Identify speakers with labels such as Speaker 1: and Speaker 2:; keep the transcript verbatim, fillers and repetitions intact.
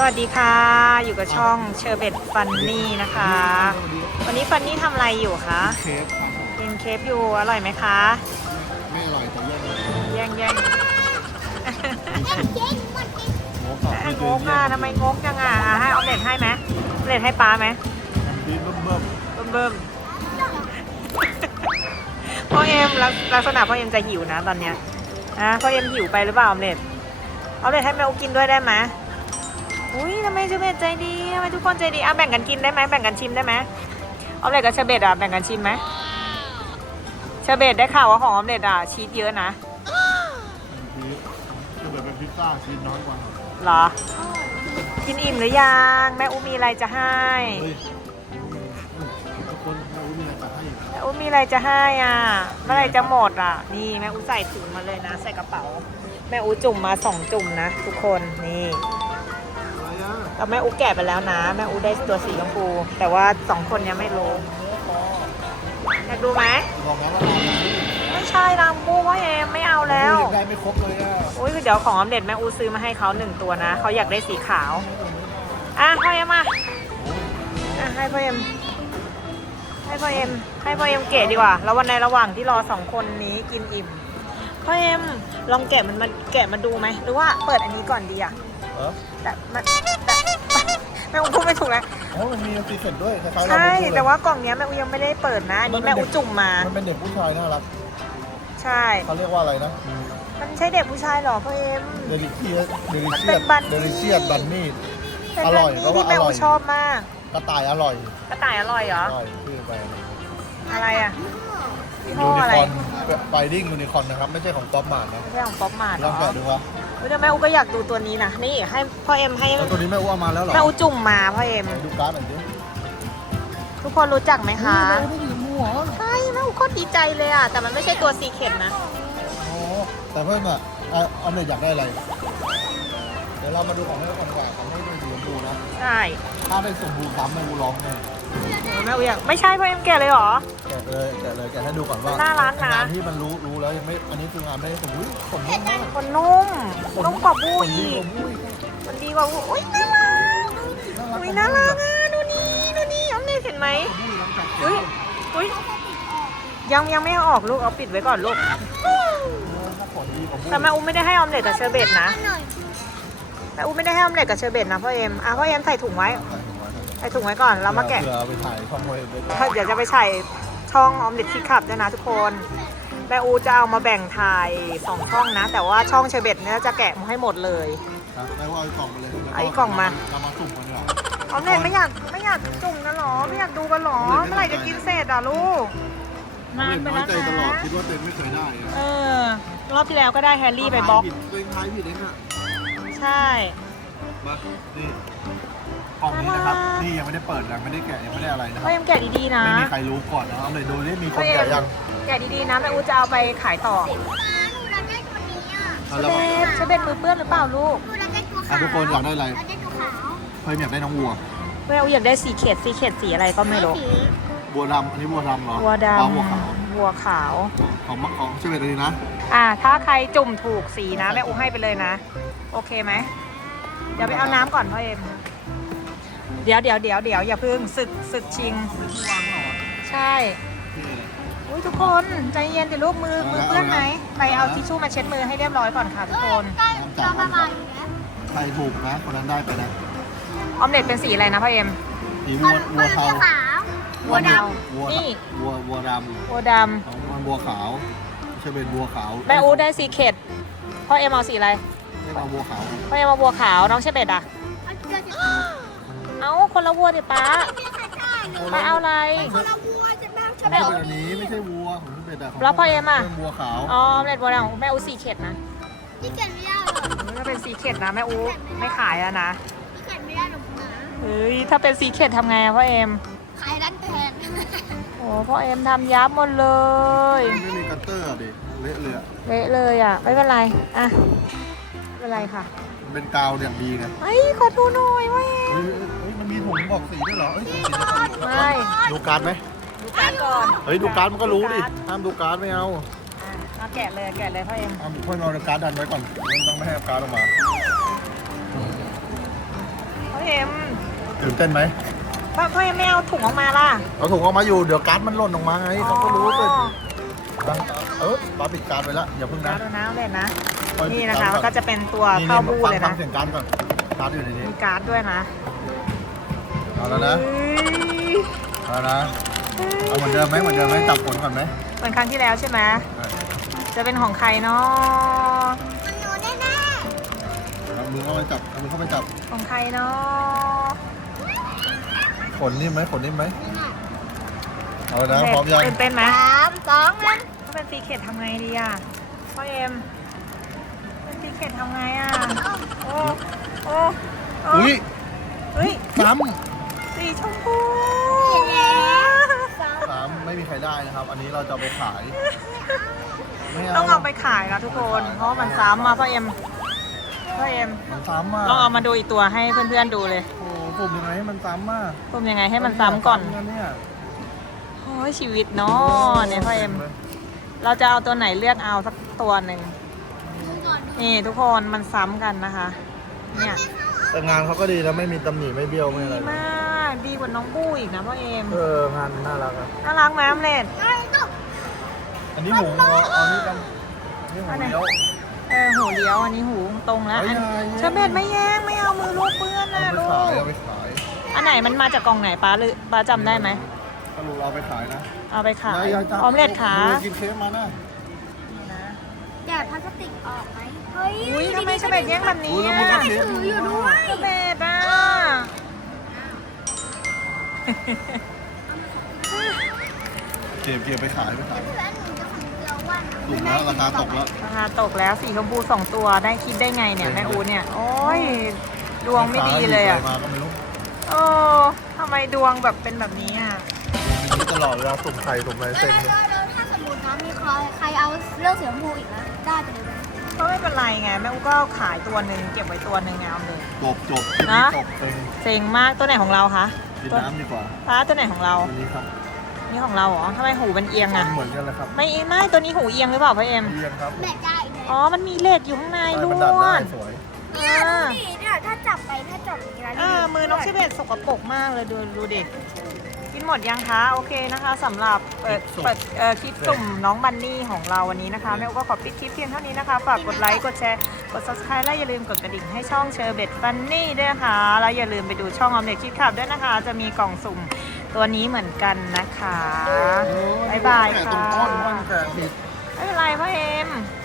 Speaker 1: วัสดีค่ะอยู่กับช่องเชอร์เบตฟันนี่นะคะวันนี้ฟันนี่ทำอะไรอยู่คะ
Speaker 2: เคฟครับ
Speaker 1: กินเคฟอยู่อร่อยไหมคะ
Speaker 2: ไม่อร่อยแต่แย่งเลย
Speaker 1: แย่งแย่ง
Speaker 2: โง่ค่ะ
Speaker 1: งกอ่ะทำไมงกจังอ่ะให้ออมเล็ตให้ไหมออมเล็ตให้ป้าไหม
Speaker 2: ดีเบิ่มเบิ่ม
Speaker 1: เบิ่มเบิ่มพ่อเอ็มลักษณะพ่อเอ็มจะหิวนะตอนเนี้ยนะพ่อเอ็มหิวไปหรือเปล่าออมเล็ตออมเล็ตให้แมวกินด้วยได้ไหมอุ้ยทำไมเชอร์เบตใจดีทำไมทุกคนใจดีอ่ะแบ่งกันกินได้ไหมแบ่งกันชิมได้ไหมออมเล็ตกับเชอร์เบตอ่ะแบ่งกันชิมไหมเชอร์เบตได้ข่าวว่าของออมเล็ตอ่ะชีสเยอะนะ
Speaker 2: ชีสคือแบบเป็นพิซซ่าชีสน้อยกว่า
Speaker 1: เหรอกินอิ่มหรือยังแม่อูมีอะไรจะให้
Speaker 2: เฮ้ยทุกคนแม่อุ้ยมีอะไรจะให้
Speaker 1: แม่อูมีอะไรจะให้อ่ะเมื่อไหรจะหมดอ่ะนี่แม่อูใส่ถุงมาเลยนะใส่กระเป๋าแม่อูจุ่มมาสองจุ่มนะทุกคนนี่
Speaker 2: อะไรอ่ะ
Speaker 1: แล้วแม่อูแกะไปแล้วนะแม่อูได้ตัวสีชมพูแต่ว่าสองคนยังไม่รู้อยากดูไหม
Speaker 2: บอกแล้วว่าเราไม่
Speaker 1: ไม่ใช่รามบูพ่อเอ็มไม่เอาแล้ว
Speaker 2: ได้ไม่ครบเลยอ่ะ
Speaker 1: อุ้ยเดี๋ยวของออมเด็ดแม่อูซื้อมาให้เขาหนึ่งตัวนะเขาอยากได้สีขาวอ่ะพ่อเอ็มมาอ่ะให้พ่อเอ็มให้พ่อเอ็มให้พ่อเอ็มเกะดีกว่าแล้ววันในระหว่างที่รอสองคนนี้กินอิ่มพ่อเอ็มลองแกะมันมันแกะมาดูไหมหรือว่าเปิดอันนี้ก่อนดีอะ
Speaker 2: เออ
Speaker 1: แต่มันแต่แม่อูพูดไม่ถูกแล้ว
Speaker 2: โอ้มันมีซีเค็ดด้วยคล้ายๆเรา
Speaker 1: ใช่
Speaker 2: ไม่พูดเลย
Speaker 1: แต่ว่ากล่องเนี้ยแม่อูยังไม่ได้เปิดนะอันนี้แม่อูจุ่มมา
Speaker 2: มันเป็นเด็กผู้ชายน่ารัก
Speaker 1: ใช่
Speaker 2: เขาเรียกว่าอะไรนะ
Speaker 1: มันใช่เด็กผู้ชายเหรอพ่อเอ็ม
Speaker 2: เดลิเชียสเดลิ
Speaker 1: มัน
Speaker 2: เชี
Speaker 1: เป็
Speaker 2: ย
Speaker 1: น
Speaker 2: ส
Speaker 1: บันนี่
Speaker 2: เดลิเชียสบันนี่
Speaker 1: เป็น
Speaker 2: อร่อย
Speaker 1: แบบนี้
Speaker 2: เพราะว่า
Speaker 1: ที่แม่
Speaker 2: อร่
Speaker 1: อู
Speaker 2: อย
Speaker 1: ชอบมาก
Speaker 2: กระต่ายอร่อย
Speaker 1: กระต่ายอร่อยเหรอ
Speaker 2: อร่อยชื่อไป
Speaker 1: อะไรอ่ะยี่ห้
Speaker 2: ยู
Speaker 1: อ
Speaker 2: นิ
Speaker 1: อะไร
Speaker 2: คอร์นไฟดิ้งยูนิคอร์นนะครับไม่ใช่ของก๊อฟมาร์ทนะ
Speaker 1: ไม่ใช่ของป๊อปมาร์ทเห
Speaker 2: ล
Speaker 1: ร
Speaker 2: อง
Speaker 1: อ
Speaker 2: แกะดูครับ
Speaker 1: เฮ้ยแต่แม่อูก็อยากดูตัวนี้นะนี่ให้พ่อเอ็มให้
Speaker 2: แล้วตัวนี้แม่อ้วนมาแล้วเหรอ
Speaker 1: แม่อูจุ่มมาพ่อเอ็ม
Speaker 2: ไหนดูการ์ดหน่อยดิ
Speaker 1: ทุกคนรู้จักไหมคะ
Speaker 2: เฮ้ยแม่อู้ได้สีชมพูเหรอ
Speaker 1: ใช่แม่อูโคตรดีใจเลยอ่ะแต่มันไม่ใช่ตัวซีเค็ดนะ
Speaker 2: โอ้แต่เพิ่มอ่ะเอาเอาเนยอยากได้อะไร เดี๋ยวเรามาดูของให้ก่อนดีกว่าของให้เป็นสีชมพูนะ
Speaker 1: ใช่
Speaker 2: ถ้าเป็นสีชมพูซ้ำแม่อูร้องเลย
Speaker 1: โอ้แม่อูอยากไม่ใช่พ่อเอ็มแกะเลยเหรอ
Speaker 2: แกะเลยแกะเลยแกะให้ดูก่อนว่า
Speaker 1: น่ารักนะ
Speaker 2: งานที่มันรู้รู้แล้วยังไม่อันนี้คืองานไม่ได้สมมติขนนุ่มมาก
Speaker 1: คนนุ่มนุ่มกว่าบู
Speaker 2: ขนดี
Speaker 1: อี
Speaker 2: ก
Speaker 1: ก
Speaker 2: ว่าบุ้ย
Speaker 1: มันดีกว่าบูอุ้ยน่ารักอุ้ยน่ารักอ่ะดูนี่ดูนี่ออมเล็ตเห็นไหม
Speaker 2: บุ้ยหลังจาก
Speaker 1: อุ้ยอุ้ยยังยังไม่เอาออกลูกเอาปิดไว้ก่อนลูก
Speaker 2: ถ้าขนดีกว่าบุ้ย
Speaker 1: แต่แม่อูไม่ได้ให้ออมเล็ตกับเชอร์เบตนะแม่อูไม่ได้ให้ออมเล็ตกับเชอร์เบตนะพ่อเอ็มอ่ะพ่อเอ็มใส่ถุงไว้ใส่ถุงไว้ก่อนแล้วมาแกะ
Speaker 2: เผื่อเอาไปถ่ายช่องไว้ด้วย
Speaker 1: เดี๋ยวจะไปใส่ช่องออมเล็ตคิดขับด้วยนะทุกคนแม่อูจะเอามาแบ่งถ่ายสองช่องนะ แต่ว่าช่องเชอร์เบตเนี่ยจะแกะมาให้หมดเลย
Speaker 2: นะแม่ว่าเอากล่องมาเลย
Speaker 1: เอาอีกกล่องมา
Speaker 2: เรามาสุ่มกันดีกว่า
Speaker 1: ออมเล็ตไม่อยากไม่อยากจุ่มกันหรอไม่อยากดูกันหรอเมื่อไหร่จะกินเสร็จอ่ะลูกนานไป
Speaker 2: น้อย
Speaker 1: แล้ว
Speaker 2: ใจตลอด
Speaker 1: นะ
Speaker 2: คิดว่าเต็มไม่เคยได้
Speaker 1: เออรอบที่แล้วก็ได้แฮร์รี่ไปบล็อก
Speaker 2: ตัวเองทายผิดเองอ่ะ
Speaker 1: ใช่
Speaker 2: มานี่กล่องนี้นะครับ นี่ยังไม่ได้เปิดยังไม่ได้แกะยังไม่ได้อะไรนะค
Speaker 1: พ่
Speaker 2: รั
Speaker 1: อบ เอ็มแกะดีๆนะ
Speaker 2: ไม่มีใครรู้ก่อนนะเอาเลยดูนี่มีคนแกะยัง
Speaker 1: แกะดีๆนะแม่อูจะเอาไปขายต่อ
Speaker 2: เอา
Speaker 1: เช
Speaker 2: แล้ว
Speaker 1: เบตเชเบตมือเปื้อนหรือเปล่าลูก
Speaker 2: อ่ะทุกคนอยากได้อะไรเพิ่มอยากได้น้องวัว
Speaker 1: แม่อูอยากได้สีเขตสีเขตสีอะไรก็ไม่รู้
Speaker 2: บัวดำอันนี้บัวดำเหรอ
Speaker 1: วัวด
Speaker 2: อ๋อบัวขาว
Speaker 1: ำวัวขาว
Speaker 2: ของของชื่อเป็นอะไรนะ
Speaker 1: อ่าถ้าใครจุ่มถูกสีนะแม่อูให้ไปเลยนะ โอเคไหมเดี๋ยวไปเอาน้ำก่อนพ่อเอ็มเดี๋ยวเดี๋ยวเดี๋ยวเดี๋ยวอย่าเพิ่งศึกศึกชิง
Speaker 2: วางหรอ
Speaker 1: ใช่อุ้ยทุกคนใจเย็นเดี๋ยวลูกมือมือเปื้อนไหมไปเอาทิชชู่มาเช็ดมือให้เรียบร้อยก่อนค่ะทุกคน
Speaker 2: จับใครถูกนะคนนั้นได้ไปนะ
Speaker 1: ออมเล็ตเป็นสีอะไรนะพ่อเอ็ม
Speaker 2: สีวัววัวเทา
Speaker 1: วัวด
Speaker 2: วัว
Speaker 1: ำนี่
Speaker 2: วัววัวด
Speaker 1: วัวด
Speaker 2: ำของมันบัวขาวจะเป็นบัวขาว
Speaker 1: ำแม่อูได้สีเขตพ่อเอ็มเอาสีอะไร
Speaker 2: เรียกว่าบัวขาว
Speaker 1: พ่อเอ็มเอาวัวขาวน้องเชเบตอ่ะเอาคนละวัวดิป้าป้าเอาอะไร
Speaker 2: ของที่เป็นอันนี้ไม่ใช่วัวของที่เป็นอะของ
Speaker 1: แล้วพ่อเอ็มอะ
Speaker 2: เป็นบัวขาว
Speaker 1: อ๋อออมเล็ตวัวดำแม่อูสีเขตนะ
Speaker 3: ที่เกิดไม่ได้หรอ
Speaker 1: ถ้าเป็นสีเขตนะแม่อูไม่ขายแล้วนะ
Speaker 3: ที่เกิดไม่ได้หรอกนะ
Speaker 1: เฮ้ยถ้าเป็นสีเขตทำไงอะพ่อเอ็ม
Speaker 3: ขายร้านแทน
Speaker 1: โอ้พ่อเอ็มทำยับหมดเลย
Speaker 2: ไม่มีคัตเตอร์อะดิเละเลยอะ
Speaker 1: เละเลยอ่ะไม่เป็นไรอ่ะไม่เป็นไรค่ะ
Speaker 2: มันเป็นกาวอย่างดีไง
Speaker 1: ไอ้ยขอดูหน่อยพ่อเอ็ม
Speaker 2: เฮ้ยเฮ้ยมันมีถุงบอกสีด้วยเหรอเอ้ยสีเดียวกัน
Speaker 1: ไม่
Speaker 2: ดูการ์ดไหม
Speaker 1: ดูการ์ดก่อน
Speaker 2: เฮ้ยดูการ์ดมันก็รู้ดิห้ามดูการ์ดไม่เอา
Speaker 1: อ่ะมาแกะเลยแกะเลยพ่อเอ็ม
Speaker 2: ห้ามพ่อเอาการ์ดดันไว้ก่อนต้องไม่ให้เอาการ์ดออกมา
Speaker 1: เอ็ม
Speaker 2: ตื่นเต้นไหม
Speaker 1: พ่อพ่อเอ็มไม่เอาถุงออกมาล่ะ
Speaker 2: เอาถุงออกมาอยู่เดี๋ยวการ์ดมันหล่นออกมาไงเขาก็รู้สิ
Speaker 1: อ๋อ
Speaker 2: บังเออป้าปิดการ์ดไว้แล้วอย่าเพิ่ง
Speaker 1: แล้
Speaker 2: นะ
Speaker 1: วดูนะเลยนะ
Speaker 2: ปล่อยปิ
Speaker 1: นี่
Speaker 2: ด
Speaker 1: นะคะ
Speaker 2: ร์
Speaker 1: มันก็จะเป็นตัว
Speaker 2: นี่
Speaker 1: เข้า
Speaker 2: นี่
Speaker 1: บู
Speaker 2: ฟัง
Speaker 1: เลย
Speaker 2: ฟั
Speaker 1: นะ
Speaker 2: งเสียงการ์ดก่อนการ์ดอยู่ในนี้
Speaker 1: มีการ์ดด้วยนะ
Speaker 2: เอาแล้วนะ
Speaker 1: เฮ้ย
Speaker 2: เอาแล้วนะเอาเหมือนเดิมไหมเหมือนเดิมไหมจับผลก่อนไหม
Speaker 1: เหมือนครั้งที่แล้วใช่ไหม
Speaker 2: เออ
Speaker 1: จะเป็นของใครเนาะ
Speaker 3: มันหนูแน่
Speaker 2: เอามือเข้าไปจับเอามือเข้าไปจับ
Speaker 1: ของใครเนาะ
Speaker 2: ขนนิ่มไหมขนนิ่มไหม
Speaker 3: ๆนี่น่ะ
Speaker 2: เอาแล้วนะพร้อมยัง
Speaker 1: ตื่นเต้นไหม
Speaker 3: สามสองหนึ่ง
Speaker 1: ถ้าเป็นซีเคททำไงดีอ่ะพ่อเอ็มเป็นซีเคททำไงอ่ะโอ้โอ้โอ้
Speaker 2: อุ้ย
Speaker 1: เฮ้ย
Speaker 2: ซ้
Speaker 1: สีชมพู
Speaker 3: สอง
Speaker 2: ำซ้ำไม่มีใครได้นะครับ อันนี้เราจะเอาไปขายไม่
Speaker 1: ต้องเอาไปขายนะทุกคน เพราะมันซ้ำมาพ่อเอ็มพ่อเอ็ม
Speaker 2: มันซ้ำอ่ะ
Speaker 1: ต้องเอามาดูอีกตัวให้เพื่อนๆดูเลย
Speaker 2: โอ้ปุ่มยังไงให้มันซ้ำอ่ะ
Speaker 1: ปุ่มยังไงให้มันซ้ำก่อน
Speaker 2: เนี่ย
Speaker 1: โอ้ยชีวิตเนาะเนี่ยพ่อเอ็ม เราจะเอาตัวไหนเลือกเอาสักตัวหนึ่ง
Speaker 3: ดูก่อนดู
Speaker 1: นี่ทุกคนมันซ้ำกันนะคะ เนี่ย
Speaker 2: แต่งานเขาก็ดีแล้วไม่มีตำหนิไม่เบี้ยวไม่
Speaker 1: ดี
Speaker 2: อะไร
Speaker 1: มาก ดีกว่าน้องบู้อีกนะพ่อเอ็ม
Speaker 2: เอองานน่ารักอ่ะ
Speaker 1: น่ารักไหมออมเล็ต
Speaker 3: ไอ้ตุ๊ก
Speaker 2: อันนี้หมูเอาเอานี่กันนี่หมูเลี้ยว
Speaker 1: เออหูเลี้ยวอันนี้หูตรงแล้ว
Speaker 2: เอา
Speaker 1: อัน
Speaker 2: ใหญ่
Speaker 1: เชอร์เบตไม่แย่งไม่เอามือลูกเปื้อน
Speaker 2: เอา
Speaker 1: นะ
Speaker 2: ไป
Speaker 1: ลู
Speaker 2: ขาย
Speaker 1: ก
Speaker 2: เอาไปขาย
Speaker 1: อันไหนมันมาจากกล่องไหนป้าหรือป้าจำได้ไหม
Speaker 2: ถ้าลูกเอาไปขายนะ
Speaker 1: เอาไปขาย
Speaker 2: อย่จับ
Speaker 1: ออมเล็ตขา
Speaker 2: ดูกินเค้กมานะ
Speaker 3: แกะพลาสติกออกไหมเฮ้ย
Speaker 1: อุ้ยทำไมเชอร์เบตแย่งแบบนี้
Speaker 2: อุ้ยแล้ว
Speaker 1: อะ
Speaker 2: มันก็เค้ก
Speaker 3: ถืออยู่ด้วย
Speaker 1: เชอร์เบตอ่ะ
Speaker 2: เก็บเก็บไปขายไปขาย
Speaker 3: เพื่อนหนูจะคนเดียววัน
Speaker 2: ถูกแล้วราคาตกแล้ว
Speaker 1: ราคาตกแล้วสีชมพูสองตัวได้คิดได้ไงเนี่ยแม่อูเนี่ย โอ้ยดวงไม่ดีเลยอ่ะ
Speaker 2: มาก็ไม่รู้
Speaker 1: โอ้ทำไมดวงแบบเป็นแบบนี้อ่ะ
Speaker 2: มีตลอดเวลาสุ่มไข่สุ่มอะไร
Speaker 3: แล้ว
Speaker 2: เซ็ง
Speaker 3: แล้วแล้วถ้าสมมตินะมีใครใครเอาเรื่องสีชมพูอีกนะได้ไปเลยไหม
Speaker 1: ก็ไม่เป็นไรไงแม่อูก็ขายตัวหนึ่งเก็บไว้ตัวหนึ่งไงเอาเลย
Speaker 2: จบจบ
Speaker 1: นะ
Speaker 2: จบเซ็ง
Speaker 1: เซ็งมากตัวไหนของเราคะ
Speaker 2: กิน
Speaker 1: ตัว
Speaker 2: น้ำดีกว่า
Speaker 1: ฟ้าตัวไหนของเรา
Speaker 2: วันนี้ครับ
Speaker 1: นี่ของเราเหรอทำไมหูมันเอียงอ่ะ
Speaker 2: เหมือนกันเลยครับ
Speaker 1: ไม่ไม่ตัวนี้หูเอียงหรือเปล่าพ่อเอ็ม
Speaker 2: เรียงครับ
Speaker 3: แม่ได้อีกแล้ว
Speaker 1: อ๋อมันมีเลดอยู่ข้างใน
Speaker 2: ได้
Speaker 1: ด้
Speaker 2: มันดัด
Speaker 1: ว
Speaker 2: ได้
Speaker 1: ย
Speaker 2: สวย
Speaker 3: เนี่ยดูดิเนี่ยถ้าจับไปถ้าจับอย่างนี้นะ
Speaker 1: อ่ามือน้องชิเบตสกปรกมากเลยดูดูดิกินหมดยังคะโอเคนะคะสำหรับเปิดเปิดเอ่อคลิปสุ่มน้องบันนี่ของเราวันนี้นะคะแม่อูก็ขอปิดคลิปเพียงเท่านี้นะคะฝากกดไลค์กดแชร์กด ซับสไครบ์ และอย่าลืมกดกระดิ่งให้ช่องเชอร์เบตฟันนี่ด้วยนะคะแล้วอย่าลืมไปดูช่องออมเล็ตคิดขับด้วยนะคะ จะมีกล่องสุ่มตัวนี้เหมือนกันนะคะ บ๊ายบายค่ะ
Speaker 2: ตรงต้นมันแก่ผิด
Speaker 1: ไม่เป็นไรพ่อเอ็ม
Speaker 3: ไ